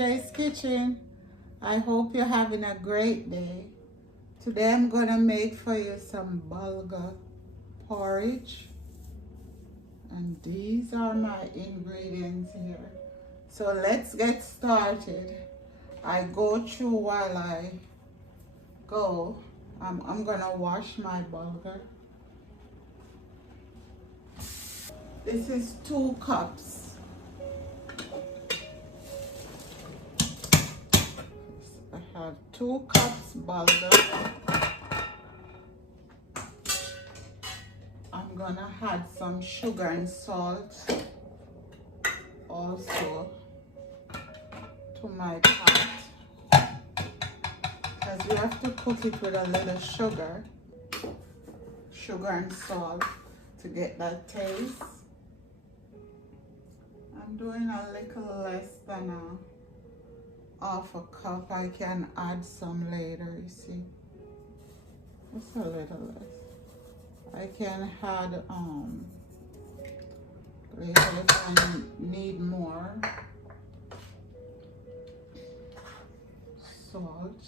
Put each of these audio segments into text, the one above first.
MJ's Kitchen. I hope you're having a great day. Today I'm gonna make for you some bulgur porridge. And these are my ingredients here. So let's get started. I go through while I go. I'm gonna wash my bulgur. This is 2 cups. I have 2 cups bulgur. I'm gonna add some sugar and salt also to my pot, because we have to cook it with a little sugar and salt to get that taste. I'm doing a little less than half a cup. I can add some later, you see. Just a little less. I can add later if I need more salt.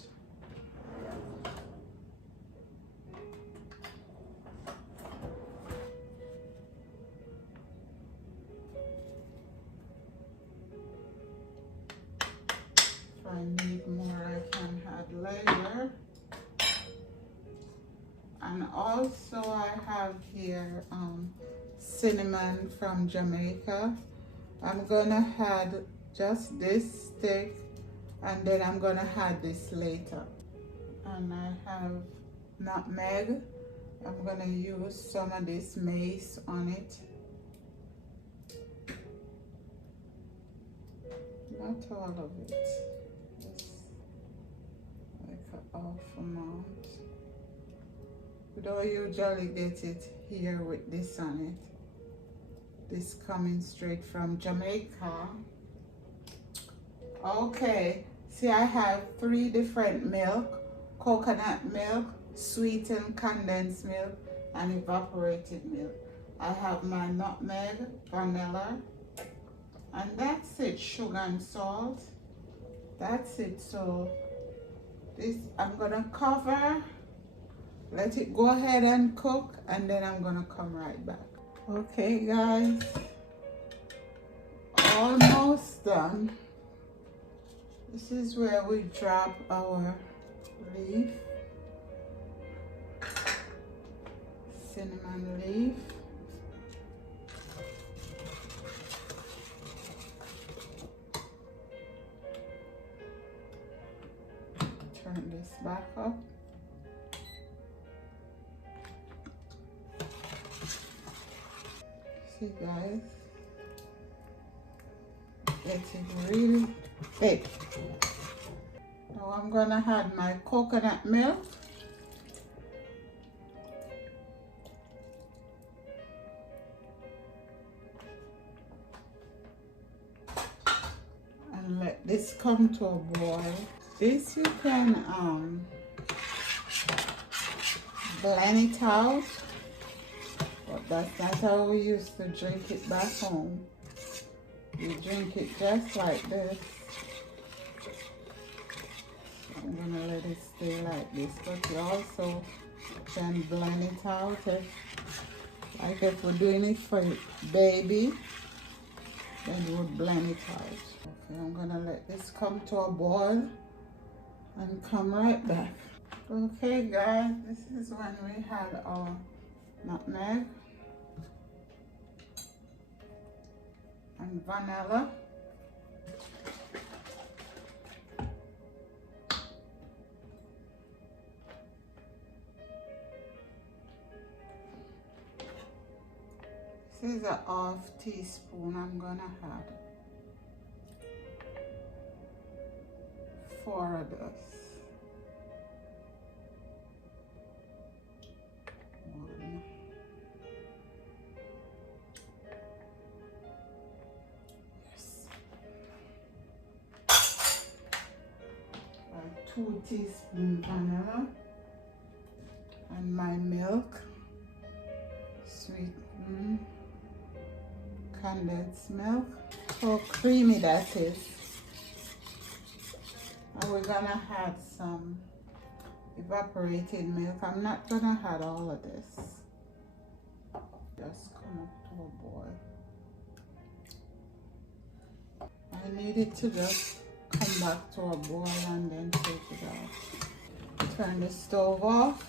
If I need more, I can add later. And also I have here cinnamon from Jamaica. I'm gonna add just this stick, and then I'm gonna add this later. And I have nutmeg. I'm gonna use some of this mace on it. Not all of it, just like an half amount. We don't usually get it here with this on it. This coming straight from Jamaica. Okay, see, I have 3 different milk: coconut milk, sweetened condensed milk, and evaporated milk. I have my nutmeg, vanilla, and that's it. Sugar and salt. That's it. So this I'm gonna cover. Let it go ahead and cook, and then I'm gonna come right back. Okay, guys, almost done. This is where we drop our leaf, cinnamon leaf. Turn this back up. See, guys, it's really thick. Now I'm gonna add my coconut milk. And let this come to a boil. This you can blend it out. But that's not how we used to drink it back home. We drink it just like this. I'm gonna let it stay like this, but you also can blend it out. Like if we're doing it for baby, then you would blend it out. Okay, I'm gonna let this come to a boil and come right back. Okay, guys, this is when we had our nutmeg and vanilla. This is a half teaspoon. I'm gonna add 4 of this. 1. Yes. 2 teaspoons vanilla, and my milk, sweetened condensed milk. How creamy that is. And we're gonna add some evaporated milk. I'm not gonna add all of this. Just come up to a boil. I need it to just come back to a boil and then take it off. Turn the stove off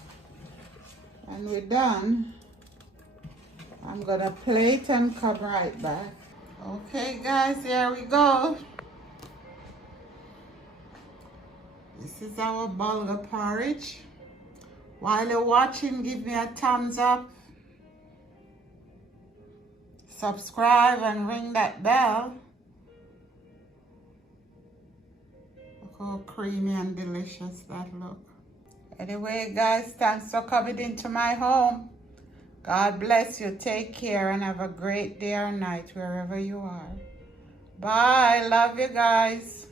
and we're done. I'm gonna plate and come right back. Okay guys, here we go. This is our bulgur porridge. While you're watching, give me a thumbs up, subscribe and ring that bell. Look how creamy and delicious that look. Anyway guys, thanks for coming into my home. God bless you. Take care and have a great day or night wherever you are. Bye. Love you guys.